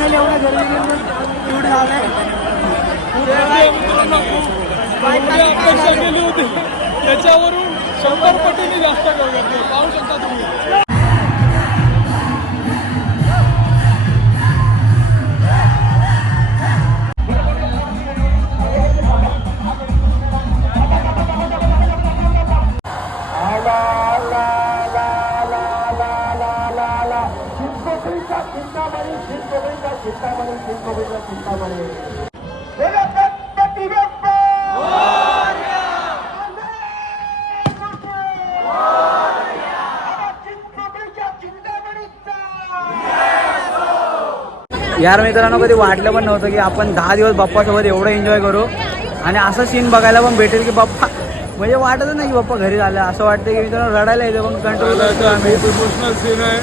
Final एवढं घरी एवढं झालंय. अपेक्षा केली होती त्याच्यावरून 100 पटीने जास्त गर्दी पाहू शकता तुम्ही. यार मित्रांनो, कधी वाटलं पण नव्हतं की आपण 10 दिवस बाप्पासोबत एवढं एन्जॉय करू आणि असं सीन बघायला पण भेटेल की बाप्पा म्हणजे वाटतच नाही की बाप्पा घरी झालं. असं वाटतं की मित्रांनो रडायला येतं पण कंट्रोल करतो आम्ही. इमोशनल सीन आहे.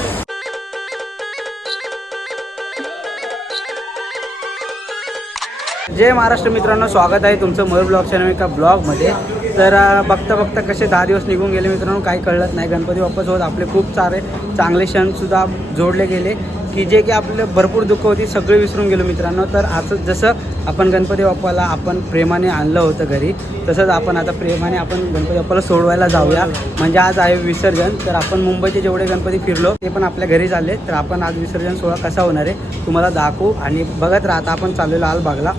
जय महाराष्ट्र मित्रांनो, स्वागत आहे तुमचं मयूर ब्लॉग चॅनल एका ब्लॉगमध्ये. तर बघता बघता कसे 10 दिवस निघून गेले मित्रांनो, काही कळत नाही. गणपती बाप्पासोबत आपले खूप सारे चांगले क्षणसुद्धा जोडले गेले की जे की आपलं भरपूर दुःख होती सगळे विसरून गेलो मित्रांनो. तर असं जसं आपण गणपती बाप्पाला आपण प्रेमाने आणलं होतं घरी, तसंच आपण आता प्रेमाने आपण गणपती बाप्पाला सोडवायला जाऊया. म्हणजे आज आहे विसर्जन. तर आपण मुंबईचे जेवढे गणपती फिरलो ते पण आपल्या घरी झाले. तर आपण आज विसर्जन सोहळा कसा होणार आहे तुम्हाला दाखवू आणि बघत राहता. आपण चाललेलो लालबागला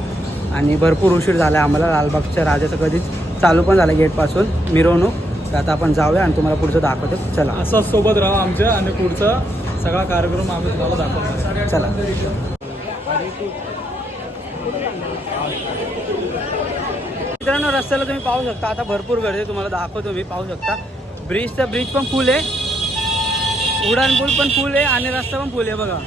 आणि भरपूर उशीर झाला आम्हाला. लालबागच्या राजाचं कधीच चालू पण झालं गेटपासून मिरवणूक. तर आता आपण जाऊया आणि तुम्हाला पुढचं दाखवतो. चला असंच सोबत राहा आमच्या आणि पुढचा सगळा कार्यक्रम आम्ही तुम्हाला दाखवणार. चला मित्रांनो, रस्त्याला तुम्ही पाहू शकता आता भरपूर गर्दी. तुम्हाला दाखवतो मी, पाहू शकता ब्रिज पण फुल आहे, उड्डाण पूल पण फुल आहे आणि रस्ता पण फुल आहे बघा.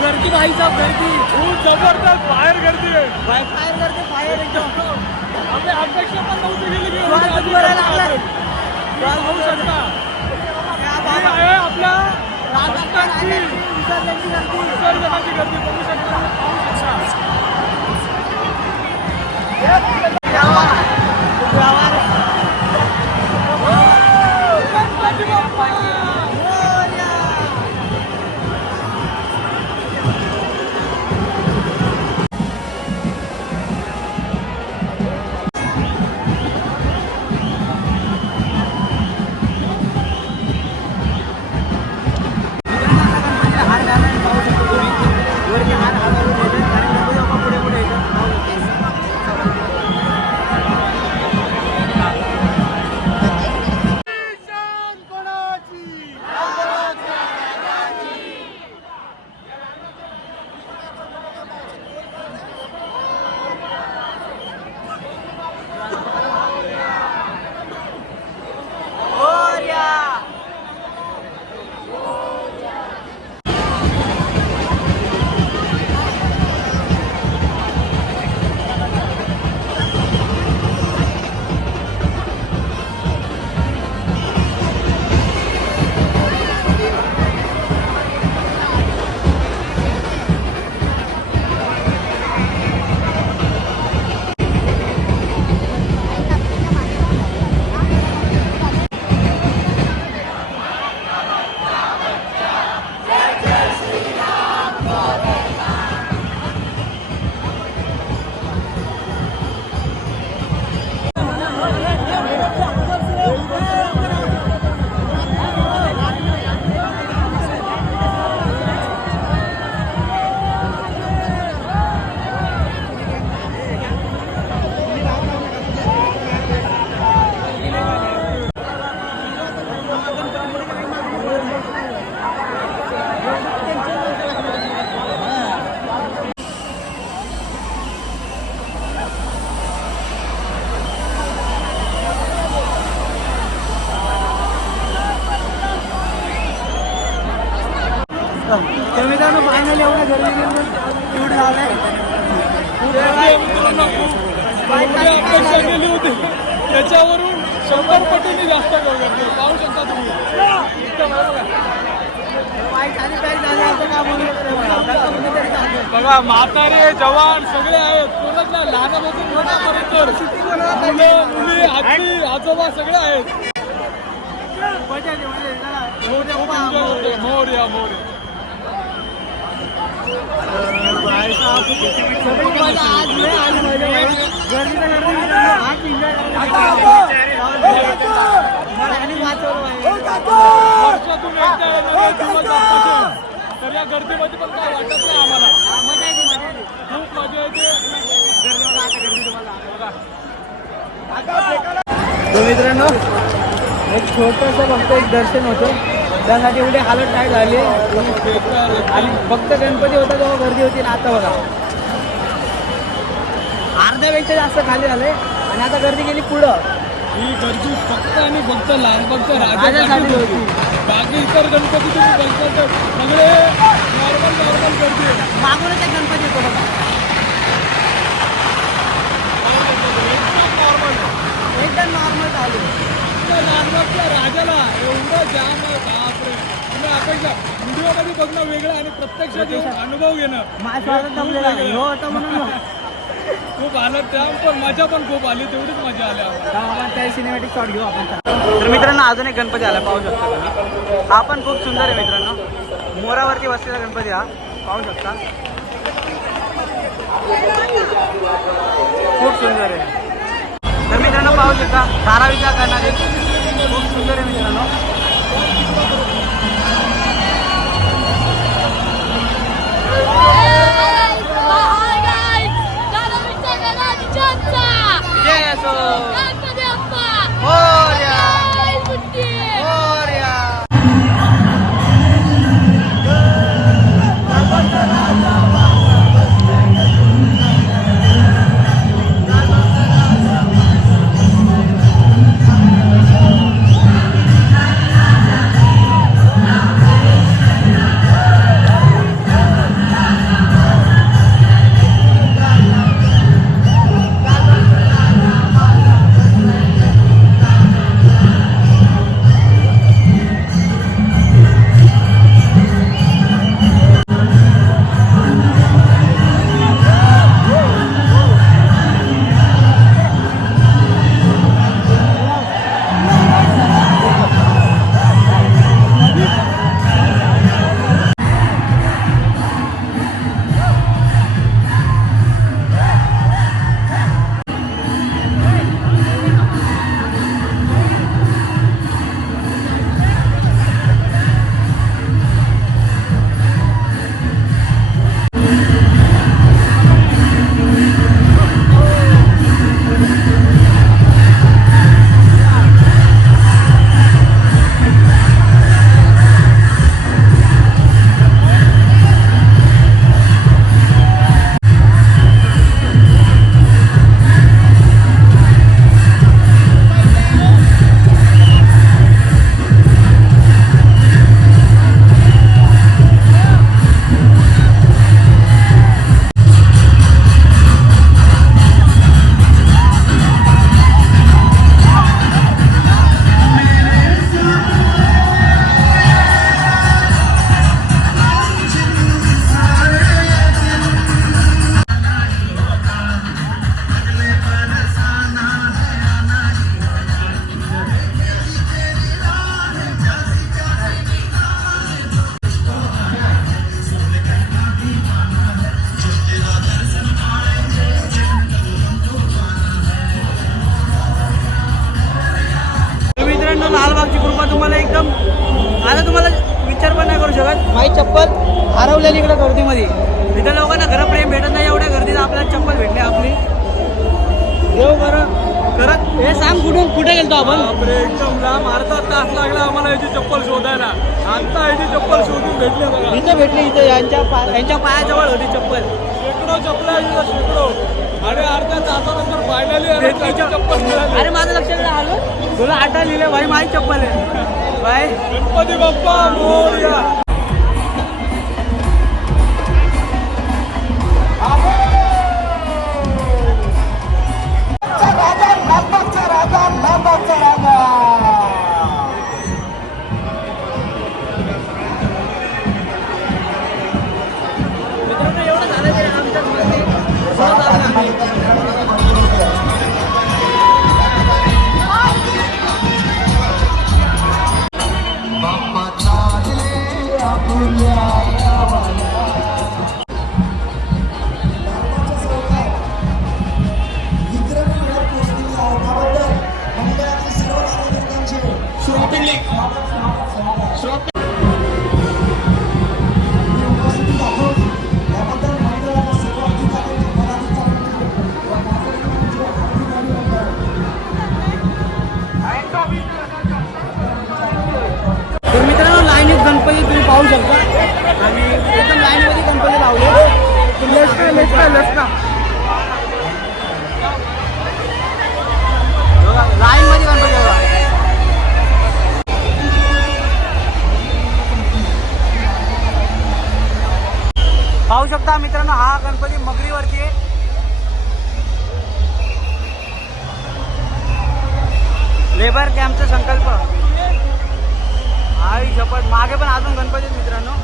गर्दी भाई साहब, गर्दी खूप जबरदस्त. बाहेर गर्दी आहे, फायर करते फायर एकदम. आम्ही अपेक्षा पण नव्हती गेली की होऊ शकता. आहे आपल्या भक्तांची विसर्जनाची गर्दी बघू शकता. गणपती बाप्पा तर मित्रांनो फायनल एवढं गर्दी शूट झालंय. अपेक्षा केली होती त्याच्यावरून 100 पटीने जास्त गर्दी पाहू शकता तुम्ही. बघा म्हातारे जवान सगळे आहेत कोणच नाही लहानापासून मोठ्यापर्यंत मुलं मुली आजी आजोबा सगळे आहेत. मोर्या मोर्या वर्षातून एकदा तर या गर्दीमध्ये पण काय वाटत नाही आम्हाला. खूप मजा येते. तर मित्रांनो एक छोटंसं फक्त एक दर्शन होतं त्यासाठी एवढी हालत काय झाली आणि फक्त गणपती होता तेव्हा गर्दी होती ना आता बघा अर्ध्यापेक्षा जास्त खाली झाले आणि आता गर्दी गेली पुढं. ही गर्दी फक्त आणि फक्त लालबागच्या राजासाठी होती. बाकी इतर गणपती तुम्ही बघता तर सगळे नॉर्मल गर्दी आहे. मागूनच एक गणपती येतो बघा एकदम नॉर्मल चालू. लालबागच्या राजाला एवढं जाम बापरे. तुम्ही अपेक्षा व्हिडिओमध्ये बघणं वेगळं आणि प्रत्यक्षात येऊन अनुभव घेणं माझं स्वागत जमलेलं आहे. हो होतं म्हणून खूप आलं त्या पण मजा पण खूप आली तेवढीच मजा आली आम्हाला. आपण त्या सिनेमॅटिक शॉट घेऊ आपण. तर मित्रांनो अजून एक गणपती आला पाहू शकता तुम्ही. हा पण खूप सुंदर आहे मित्रांनो. मोरावरती बसलेला गणपती हा पाहू शकता खूप सुंदर आहे. तर मित्रांनो पाहू शकता धारावीचा करणारे खूप सुंदर आहे मित्रांनो. जय असो. मोरया. मोरया. शकतात माझी चप्पल हरवलेली इकडे गर्दीमध्ये. इथं लोकांना खरं प्रेम भेटत नाही, एवढ्या गर्दीत आपल्याला चप्पल भेटली आपली. देव बरं खरं. हे सांग कुठे गेलतो आपण? एकदम लांब अर्धा तास लागला आम्हाला याची चप्पल शोधायला. आता याची चप्पल शोधून भेटली बघा. इथं भेटली, इथं यांच्या पायाजवळ होती चप्पल. शेकडो चप्पल शेकडो आणि अर्ध्या तासानंतर फायनली चप्पल मिळाली. अरे माझं लक्षात आलं, तुला आटा लिहिलं भाई माझी चप्पल आहे भाई. गणपती बाप्पा मोरया. मित्रांनो एवढं झालं तरी आमच्यात मस्ती सुरू झालं आम्ही. तर मित्रांनो लाईनीत गणपती तुम्ही पाहू शकता आणि एकदम लाईनमध्ये गणपती लावले. लाईन मध्ये गणपती बघा. पाहू शकता मित्रांनो हा गणपती मगरीवरती आहे. लेबर कॅम्पचा संकल्प. आई शपथ मागे पण अजून गणपती आहेत मित्रांनो.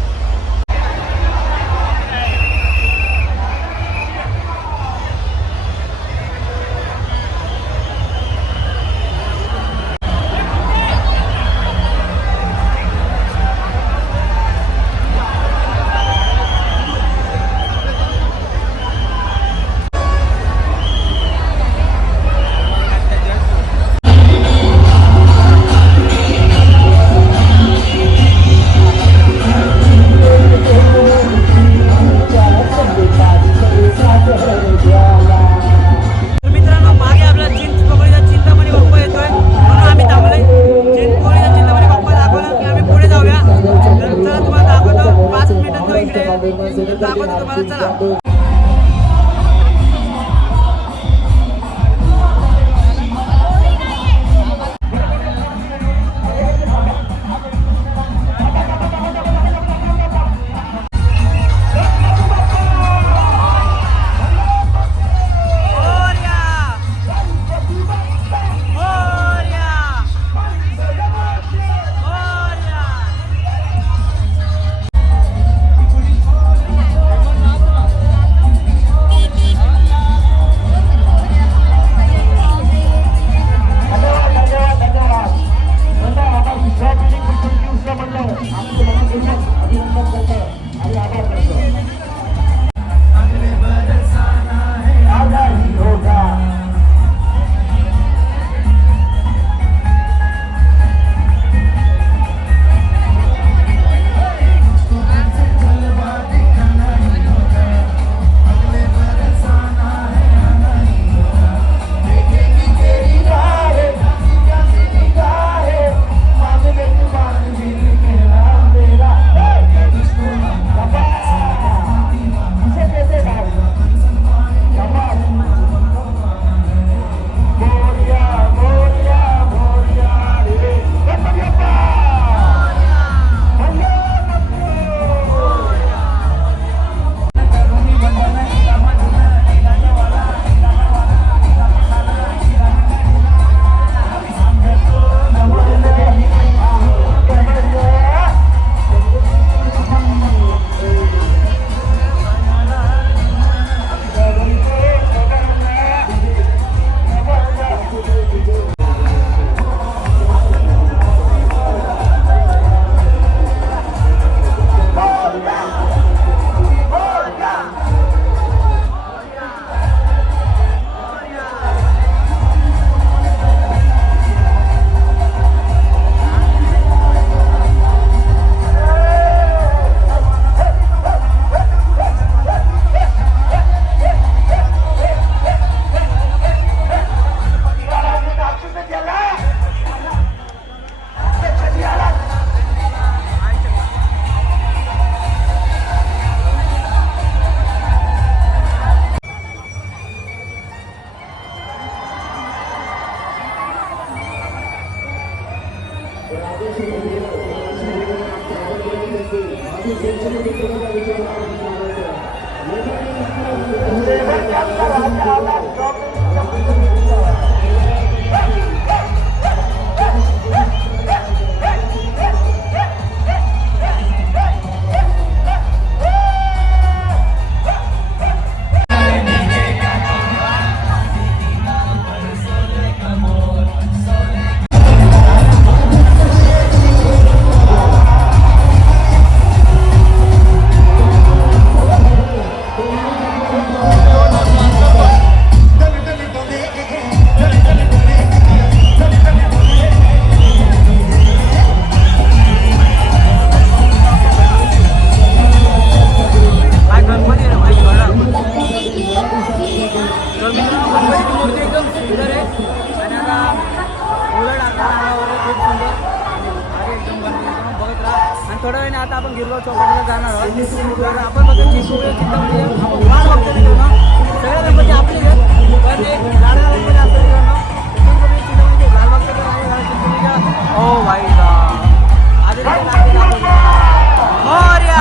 काय गणपती आहे माहिती तर मित्रांनो गणपतीची मूर्ती एकदम सुंदर आहे आणि आता उलट अंगावर खूप सुंदर आणि भारी एकदम गणपती बघत राहा आणि थोड्या वेळाने आता आपण गिरगाव चौकातला जाणार आहोत तर आपण बघतो चिंतामणी आपण वाट बघतो मित्रांनो सगळे गणपती आपले आहेत पण एक लाडका गणपती असतो मित्रांनो लालबागचा ओ भाई आधी मोरया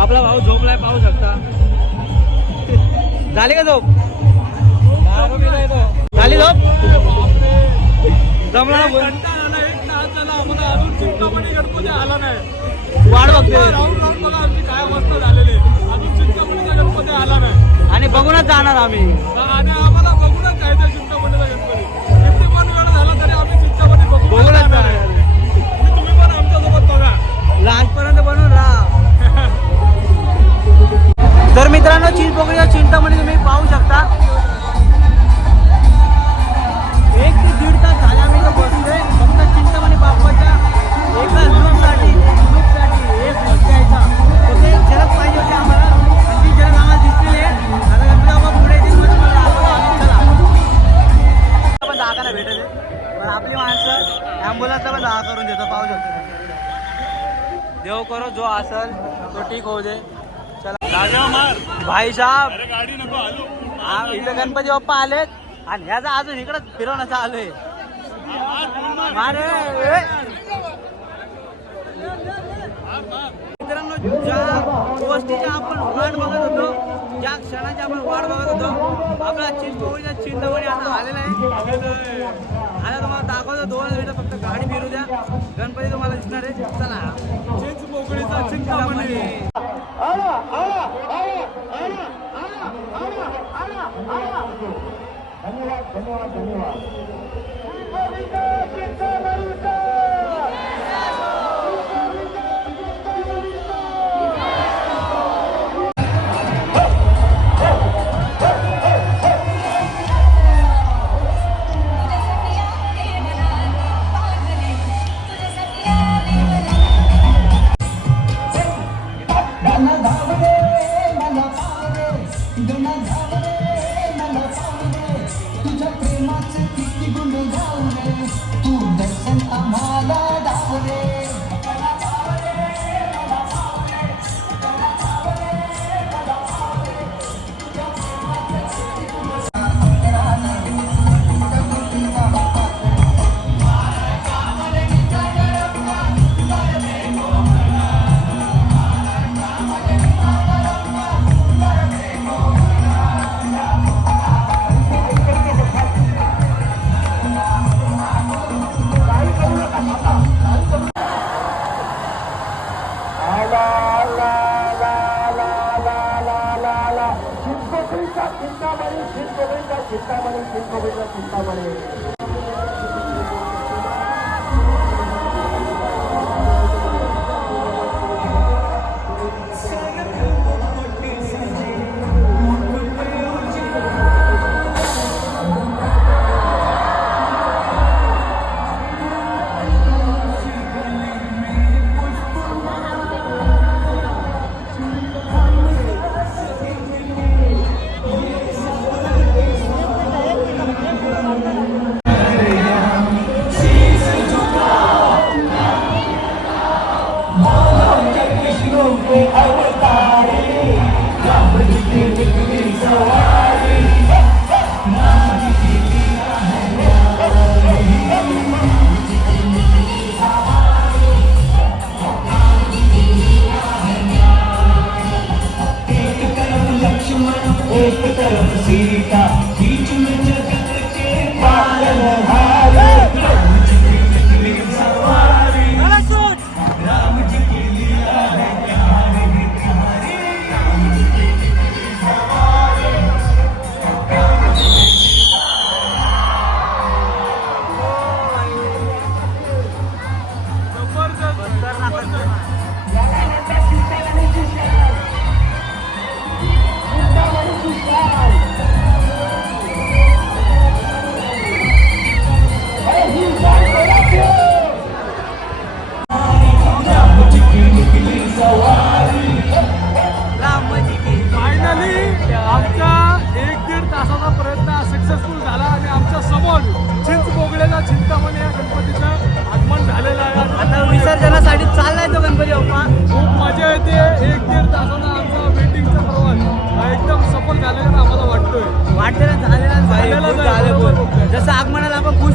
आपला भाऊ झोपलाय पाहू शकता झाली का झोप झाली झोप जमला ना बोल अजून चिंतामणी गणपती आला नाही वाट बघते बघा आमची काय अवस्था झालेली अजून चिंतामणीचा गणपती आला नाही आणि बघूनच जाणार आम्ही आणि आम्हाला बघूनच जायचं चिंतामणीचा गणपती किती पण वेळ झाला तरी आम्ही चिंतामणी बघूनच जाणार आहे. आणि तुम्ही पण आमच्यासोबत बघा लहानपर्यंत बनवून राहा तर मित्रांनो चिंचपोकळीच्या चिंतामणी तुम्ही पाहू शकता 1 ते 1.5 तास झाले आम्ही इथं बसलोय फक्त चिंतामणी बाप्पाच्या एका लुकसाठी एक वस्तू यायचा फक्त एक झलक पाहिजे होती आम्हाला आणि ती झलक आम्हाला दिसलेली आहे आता गणपती बाप्पा पुढे येतील म्हणजे मला आम्ही चला आपण दवाखाना भेटेल पण आपली माणसं ॲम्ब्युलन्सला पण दहा करून देतो पाहू शकतो देव करो जो असेल तो ठीक होऊ दे चला भाई साहब गाडी नको आलो इथं गणपती बाप्पा आलेत आणि ह्याचा अजून इकडं फिरवण्याचा आलोय मारे मित्रांनो ज्या गोष्टीच्या आपण वाट बघत होतो ज्या क्षणाची आपण वाट बघत होतो आपला चिंचपोकळीचा चिंतामणी आता आलेला आहे आता तुम्हाला दाखवतो 2 मिनिटं फक्त गाडी फिरू द्या गणपती तुम्हाला दिसणार आहे चला चिंचपोकळीचा चिंतामणी तुझ्या प्रेमाचे किती गुण गाऊ रे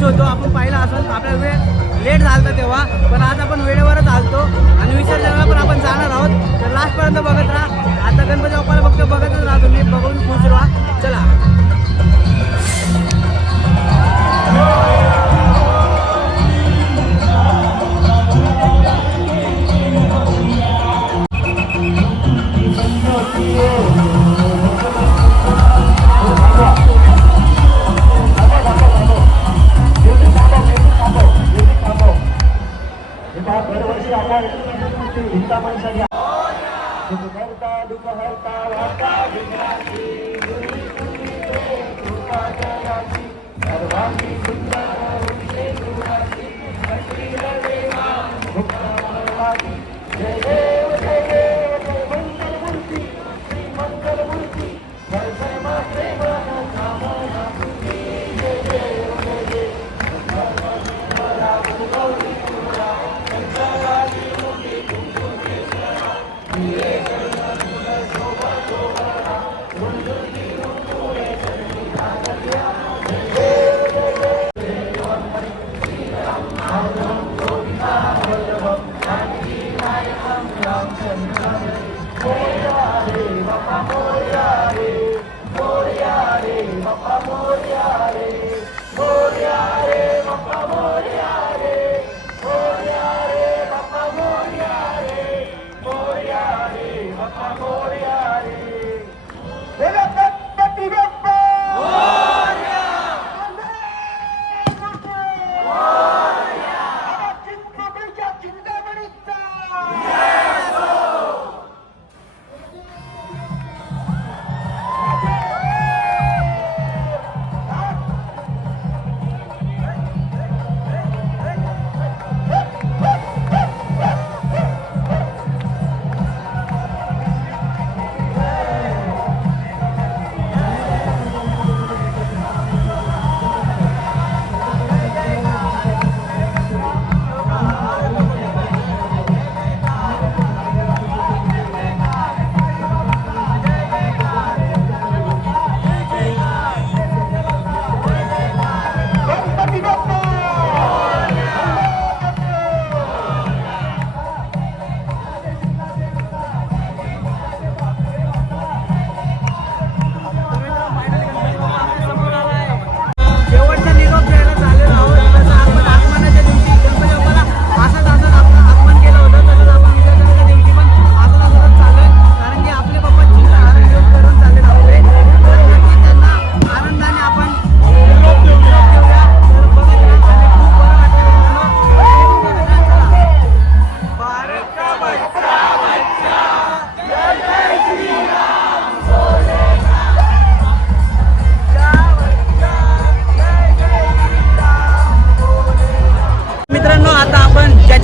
होतो. आपण पाहिला असून आपल्याला वेळ लेट झाला तेव्हा, पण आज आपण वेळेवरच आलतो आणि विसर्जनाला पण आपण जाणार आहोत. तर लास्टपर्यंत बघत राहा. आता गणपती बाप्पाला फक्त बघतच राहा तुम्ही, बघून खुश राहा. चला.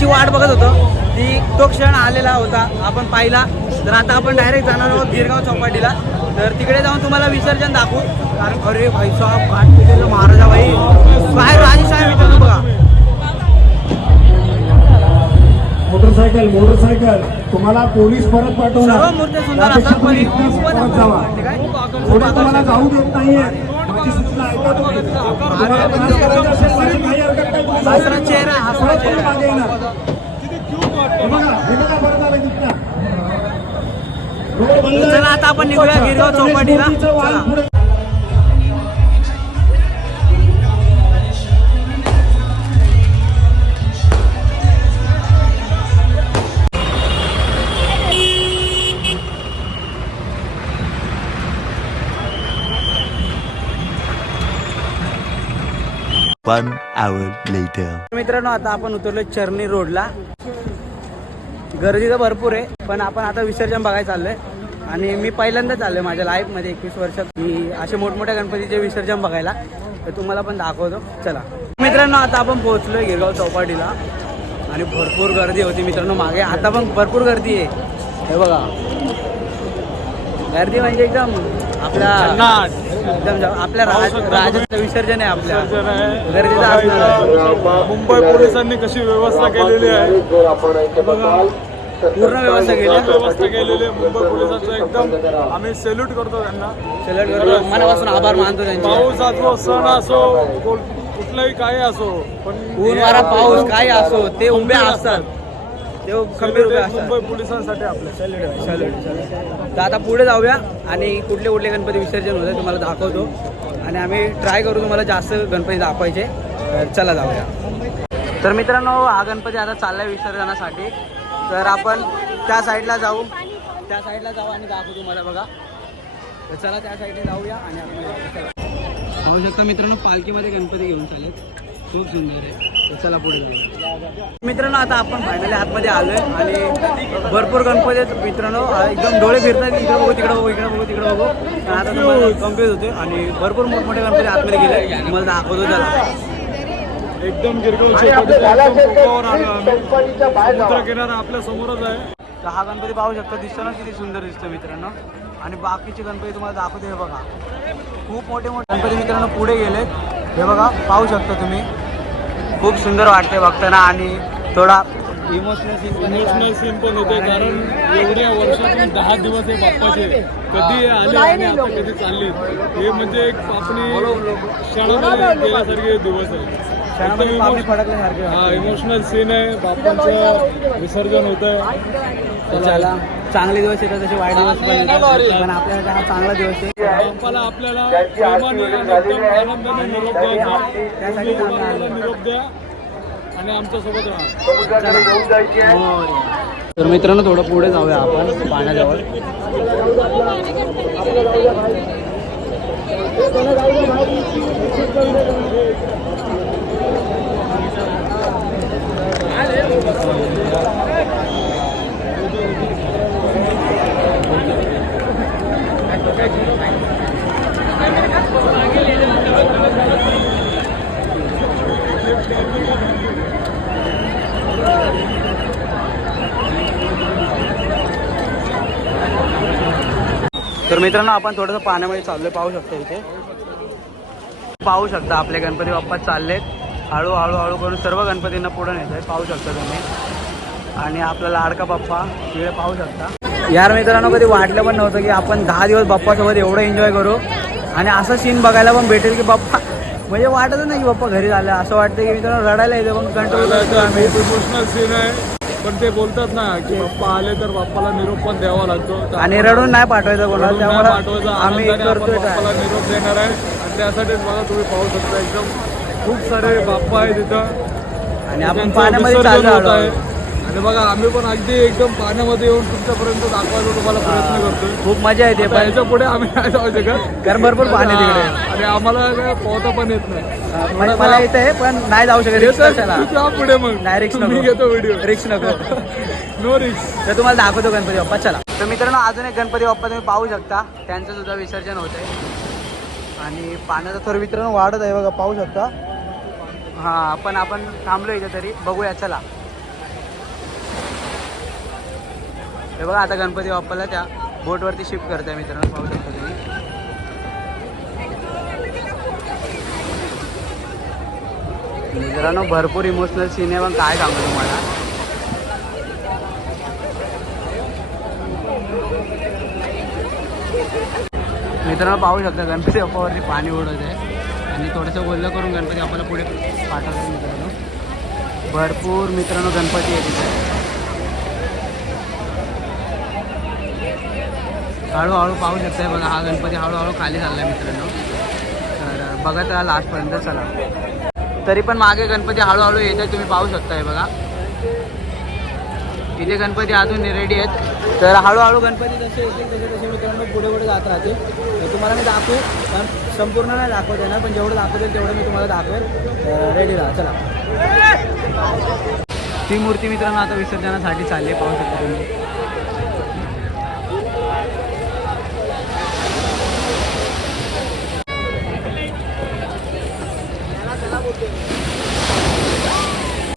वाट बघत होतो तो क्षण आलेला होता, आपण पाहिला. तर आता आपण डायरेक्ट जाणार आहोत गिरगाव चौपाटीला. तर तिकडे जाऊन तुम्हाला विसर्जन दाखवू. कारण अरे भाई साहेब घाट पिलेलं महाराजा भाई काय राजेशाही मित्रांनो बघा. मोटरसायकल तुम्हाला पोलीस परत पाठवणार. सर्व मूर्ती सुंदर असतात पण तुम्हाला जाऊ देत नाहीये. माझी सूचना ऐका तुम्ही. काही हरकत नाही. हसरा चेहरा हसरा चेहरा. मागे येणार. हे बघा परत आलं तिथं. रोड बंद. चला आता आपण निघूया गिरगाव चौपाटीला. चला. One hour later. मित्रांनो आता आपण उतरलो चर्नी रोडला. गर्दी तर भरपूर आहे, पण आपण आता विसर्जन बघायला चाललोय. आणि मी पहिल्यांदा चाललोय माझ्या लाईफमध्ये 21 वर्षात मी असे मोठमोठ्या गणपतीचे विसर्जन बघायला. तर तुम्हाला पण दाखवतो. चला मित्रांनो आता आपण पोहोचलोय गिरगाव चौपाटीला आणि भरपूर गर्दी होती मित्रांनो मागे. आता पण भरपूर गर्दी आहे. हे बघा गर्दी म्हणजे एकदम आपल्या एकदम आपल्या राजाचं विसर्जन आहे. आपल्या गर्दीचं असणार. मुंबई पोलिसांनी कशी व्यवस्था केलेली आहे, पूर्ण व्यवस्था केलेली आहे मुंबई पोलिसांचं. एकदम आम्ही सेल्यूट करतो त्यांना. सॅल्यूट करतो, मनापासून आभार मानतो त्यांचे. पाऊस असो, सण असो, कुठलाही काय असो पण ऊन वारा पाऊस काही असो ते उभे असतात, ते खंबीर उभे असतात. मुंबई पोलिसांसाठी आपल्या तर आता पुढे जाऊया आणि कुठले कुठले गणपती विसर्जन होते तुम्हाला दाखवतो आणि आम्ही ट्राय करू तुम्हाला जास्त गणपती दाखवायचे. तर चला जाऊया. तर मित्रांनो हा गणपती आता चाललाय विसर्जनासाठी, तर आपण त्या साईडला जाऊ आणि दाखवू तुम्हाला बघा. तर चला त्या साईडने जाऊया आणि आपण पाहू शकता मित्रांनो पालखीमध्ये गणपती घेऊन चालेल, खूप सुंदर आहे. तर चला पुढे जाऊया. मित्रांनो आता आपण फायनली आतमध्ये आलोय आणि भरपूर गणपती आहेत मित्रांनो, एकदम डोळे फिरतात, इकडे बघू तिकडे बघू इकडे बघू तिकडे बघू. आता तुम्हाला कन्फ्यूज होते आणि भरपूर मोठमोठे गणपती आतमध्ये गेले, तुम्हाला दाखवतो चला. एकदम गिरगाव चौपाटीच्या एकदम टोकावर आलो आम्ही. समुद्र किनारा आपल्या समोरच आहे. तर हा गणपती पाहू शकता, दिसतो ना किती सुंदर दिसतो मित्रांनो. आणि बाकीचे गणपती तुम्हाला दाखवतो, हे बघा खूप मोठे मोठे गणपती मित्रांनो पुढे गेलेत. हे बघा पाहू शकता तुम्ही, खूप सुंदर वाटते बघताना आणि थोडा इमोशनल सीन पण होते, कारण एवढ्या वर्षातून 10 दिवस हे बाप्पाचे कधी आले आणि आता कधी चालले, हे म्हणजे एक आपली क्षणामध्ये गेल्यासारखे दिवस आहे. फडकल्यासारखे. हा इमोशनल सीन आहे, बाप्पांचं विसर्जन होत आहे. चला चांगले दिवस येतात तसे वाईट दिवस पण येतात, पण आपल्यासाठी हा चांगला दिवस आहे. बाप्पाला आपल्याला प्रेमाने आणि एकदम आनंदाने निरोप द्यायचा. त्यासाठी बाप्पाला निरोप द्या आणि आमच्यासोबत राहा. तर मित्रांनो थोडं पुढे जाऊया आपण पाण्याजवळ. तर मित्रांनो आपण थोडंसं पाण्यामध्ये चाललोय, पाहू शकता इथे पाहू शकता आपले गणपती बाप्पा चाललेत हळू करून सर्व गणपतींना पुढे नेत आहे, पाहू शकता तुम्ही. आणि आपला लाडका बाप्पा तिकडे पाहू शकता. यार मित्रांनो कधी वाटलं पण नव्हतं की आपण 10 दिवस बाप्पासोबत एवढं एन्जॉय करू आणि असं सीन बघायला पण भेटेल की बाप्पा, म्हणजे वाटतच नाही की बाप्पा घरी झालं, असं वाटतं की मित्रांनो रडायला येते पण कंट्रोल करतो आम्ही. इमोशनल सीन आहे, पण ते बोलतात ना की बाप्पा आले तर बाप्पाला निरोप पण द्यावा लागतो. तर आणि रडून नाही पाठवायचं कोणाला, रडून नाही पाठवायचं, त्यामुळे आम्ही आनंदाने आपण करतोय बाप्पाला काय. निरोप देणार आहे. आणि त्यासाठीच बघा तुम्ही पाहू शकता एकदम खूप सारे बाप्पा आहे तिथं आणि आपण त्यांचं पाण्यामध्ये विसर्जन चाललो होत आहोत. आहे. आणि बघा आम्ही पण अगदी एकदम पाण्यामध्ये येऊन तुमच्यापर्यंत दाखवायचा तुम्हाला प्रयत्न करतोय. खूप मजा येते आता पण, याच्या पुढे आम्ही नाही जाऊ शकत कारण भरपूर पाणी तिकडे. आणि आम्हाला काय पोहता पण येत नाही. म्हणजे मला येते पण नाही जाऊ शकत, रिक्स कशाला. तू जा पुढे मग नाही रिक्स मी नको, घेतो व्हिडिओ. रिक्स नको. नो रिक्स. तर तुम्हाला दाखवतो गणपती बाप्पा, चला. तर मित्रांनो अजून एक गणपती बाप्पा तुम्ही पाहू शकता, त्यांचं सुद्धा विसर्जन होत आहे आणि पाण्याचा थर मित्रांनो वाढत आहे बघा, पाहू शकता. हां पण आपण थांबलो इथे तरी, बघूया चला. हे बघा आता गणपती बाप्पाला त्या बोटवरती शिफ्ट करताय मित्रांनो, पाहू शकता तुम्ही. मित्रांनो भरपूर इमोशनल सीन आहे, पण काय सांगू तुम्हाला. मित्रांनो पाहू शकता गणपती बाप्पावरती पाणी उडत आहे आणि थोडंसं बोललं करून गणपती बाप्पाला पुढे पाठवतो मित्रांनो. भरपूर मित्रांनो गणपती आहे तिथे. हळूहळू पाहू शकताय बघा, हा गणपती हळूहळू खाली चालला आहे मित्रांनो. तर बघत राहा लास्टपर्यंत, चला. तरी पण मागे गणपती हळूहळू येत आहे, तुम्ही पाहू शकताय बघा. इथे गणपती अजून रेडी आहेत, तर हळूहळू गणपती जसे येतील तसे मित्रांनो पुढे जात राहतील. तर तुम्हाला मी दाखवू, कारण संपूर्ण नाही दाखवत येणार, पण जेवढं दाखवतील तेवढं मी तुम्हाला दाखवेल. रेडी राहा, चला. ती मूर्ती मित्रांनो आता विसर्जनासाठी चालली, पाहू शकता तुम्ही.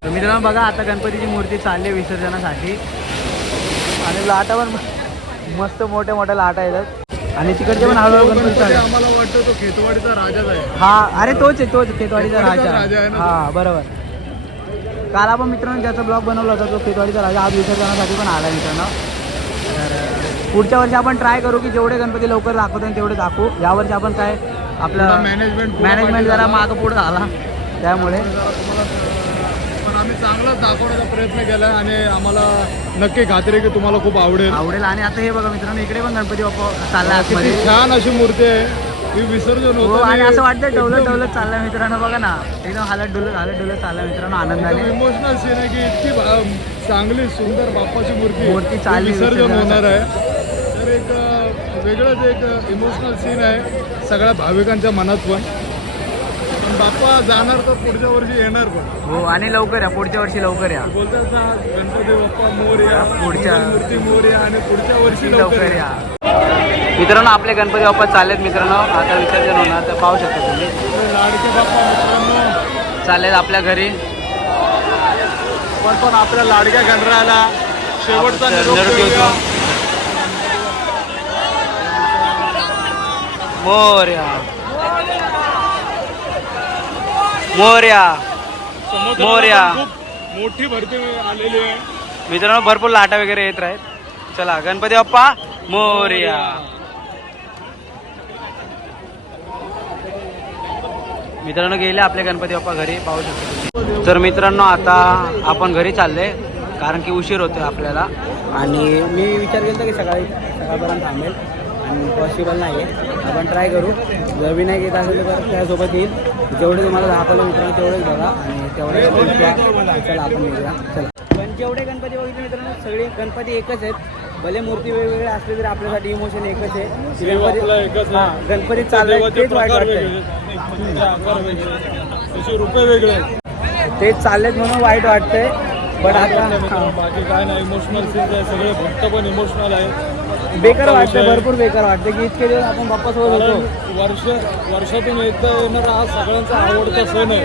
तर मित्रांनो बघा आता गणपतीची मूर्ती चालली आहे विसर्जनासाठी आणि लाटा पण मस्त मोठ्या मोठ्या लाटा येतात आणि तिकडचे पण हळूहळू गणपती चालले. आम्हाला वाटतं तो खेतवाडीचा राजाच आहे. हा अरे तोच आहे, तोच खेतवाडीचा राजा राजा. आहे ना. हा बरोबर. काल आपण मित्रांनो ज्याचा ब्लॉग बनवला होता तो खेतवाडीचा राजा आज विसर्जनासाठी पण आला मित्रांनो. तर पुढच्या वर्षी आपण ट्राय करू की जेवढे गणपती लवकर दाखवतो तेवढे दाखवू. यावर्षी आपण काय आपलं मॅनेजमेंट जरा मागं पुढं झाला, त्यामुळे पण आम्ही चांगलाच दाखवण्याचा प्रयत्न केला आणि आम्हाला नक्की खात्री आहे की तुम्हाला खूप आवडेल. आवडेल. आणि आता हे बघा मित्रांनो, इकडे पण गणपती बाप्पा चालला आतमध्ये. किती छान अशी मूर्ती आहे. ही विसर्जन हो, होतं आणि असं वाटतं डवलत चाललाय मित्रांनो. बघा ना, एकदम हालत डुलत चाललाय मित्रांनो आनंदाने. इमोशनल सीन आहे की इतकी चांगली सुंदर बाप्पाची मूर्ती मूर्ती चालली विसर्जन होणार आहे. तर एक वेगळंच एक इमोशनल सीन आहे सगळ्या भाविकांच्या मनात पण बाप्पा जाणार तर पुढच्या वर्षी येणार पण. हो, आणि लवकर या, पुढच्या वर्षी लवकर या. बोलतात ना गणपती बाप्पा मोरया, पुढच्या मूर्ती मोरया आणि पुढच्या वर्षी लवकर या. मित्रांनो, आपले गणपती बाप्पा चाललेत मित्रांनो, आता विसर्जन होणार. तर पाहू शकता तुम्ही, लाडके बाप्पा मित्रांनो चाललेत आपल्या घरी. पण आपल्या लाडक्या गणरायाला शेवटचा निरोप देऊया. मोरया मोरया समुद्राला मोरया. पण खूप मोठी भरती आलेली आहे. मित्रांनो, भरपूर लाटा वगैरे येत राहत. चला, गणपती बाप्पा मोरया. मित्रांनो, गेले आपले गणपती बाप्पा घरी, पाहू शकतो. तर मित्रांनो, आता आपण घरी चालले कारण की उशीर होतोय आपल्याला. आणि मी विचार केला की सकाळपर्यंत थांबेल, आणि पॉसिबल नाही आहे. आपण ट्राय करू. जर बी नाही घेत असेल तर त्यासोबत येईल. जेवढे तुम्हाला दाखवलं मित्रांनो तेवढेच बघा, आणि तेवढे चला आपण निघूया. चला. पण जेवढे गणपती बघितले मित्रांनो, सगळे गणपती एकच आहेत. भले मूर्ती वेगवेगळे असले तरी आपल्यासाठी इमोशन एकच आहे. आपला एकच आहे. हां, गणपती चाललाय तेच वाईट वाटतंय. त्याचे रुपये वेगळे तेच चाललेत म्हणून वाईट वाटतंय. पण आता बाकी काय नाही. इमोशनल सीन आहे. सगळे भक्त पण इमोशनल आहे. बेकार वाटतं, भरपूर बेकार वाटतं की इतके दिवस आपण बाप्पासोबत होतो. वर्षातून एकदा येणारा हा सगळ्यांचा आवडता सण आहे.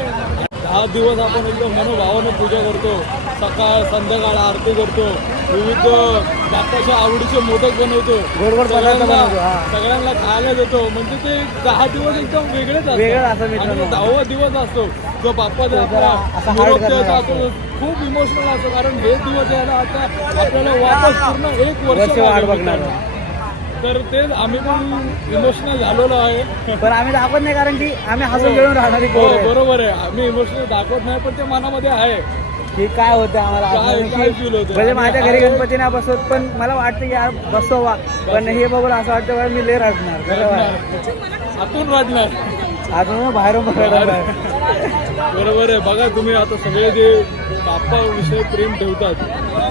10 दिवस आपण एकदम मनोभावाने पूजा करतो. सकाळ संध्याकाळ आरती करतो. विविध बाप्पाच्या आवडीचे मोदक बनवतो. गोड पदार्थ बनवतो. हां, सगळ्यांना खायला देतो. म्हणजे ते 10 दिवस एकदम वेगळेच वेगळं असतात. असं मित्रांनो. आणि 10वा दिवस असतो जो बाप्पाचा जरा असा hard निरोप करणारा द्यायचा असतो. असतो. खूप इमोशनल असतो. कारण हे दिवस यायला आता आपल्याला वापस पूर्ण 1 वर्ष वर्ष वाट लागेल बघणार. मित्रांनो. तर तेच आम्ही पण इमोशनल झालेलो आहे. पण आम्ही दाखवत नाही कारण की आम्ही हसून खेळून राहणारी हो, पोरं आहे. बरोबर आहे. आम्ही इमोशनल दाखवत नाही पण ते मनामध्ये आहे. की काय होतं आम्हाला काय असं feel होतं? म्हणजे माझ्या घरी आणि- गणपती नाही बसवत, पण मला वाटतं की यार बसवा. पण हे बघून असं वाटतं बरं मी लय रडणार. बरोबर, आतून वाटणार. अजून बाहेरून बघायला. बरोबर आहे. बघा तुम्ही आता सगळे जे बाप्पा विषयी प्रेम ठेवतात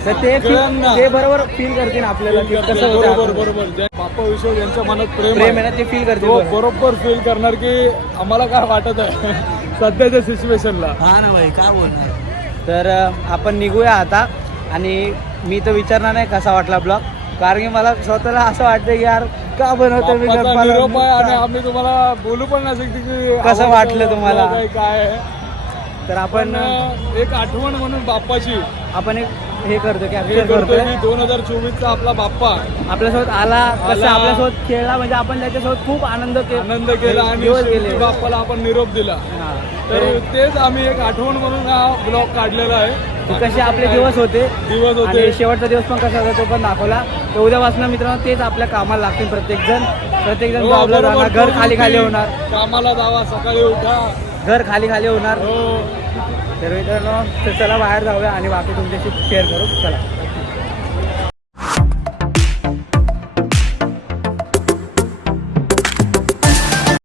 तर ते सगळ्यांना ते बरोबर फील करतील आपल्याला की कसं बरोबर होतं. बरोबर ज्या बाप्पा विषयी ज्यांच्या मनात प्रेम प्रेम आहे आहे ना, ते फील करतील. तो बरोबर. बरोबर फील करणार की आम्हाला काय वाटत आहे सध्याच्या सिच्युएशनला. हा ना भाई, काय बोलणार. तर आपण निघूया आता. आणि मी तर विचारणार नाही कसा वाटला ब्लॉग, कारण की मला स्वतःला असं वाटतं की यार का बनवतो मी बाप्पाचा निरोप आहे आणि गप्पा. आम्ही तुम्हाला बोलू पण नाही शकतो की कसं आवडतं वाटलं तुम्हाला? काय आहे. तर आपण पण एक आठवण म्हणून बाप्पाची आपण एक हे करतो, हे कॅप्चर करतोय करतोय. की 2024चा आपला बाप्पा आपल्यासोबत आला, कसं आला. आपल्यासोबत खेळला, म्हणजे आपण त्याच्यासोबत खूप आनंद केला आणि दिवस शेवटी गेले. बाप्पाला आपण निरोप दिला. हा. तर तेच आम्ही एक आठवण म्हणून हा ब्लॉग काढलेला आहे. कसे आपले दिवस होते दिवस होते. आणि शेवटचा दिवस पण कसा होता तो पण दाखवला. तर उद्यापासून मित्रांनो तेच आपल्या कामाला लागतील. प्रत्येक जण हो, जॉबला बरोबर. जाणार, घर खाली खाली होणार. कामाला जावा, सकाळी उठा. घर खाली खाली होणार. हो. तर मित्रांनो, तर चला बाहेर जाऊया आणि बाकी तुमच्याशी शेअर करू. चला.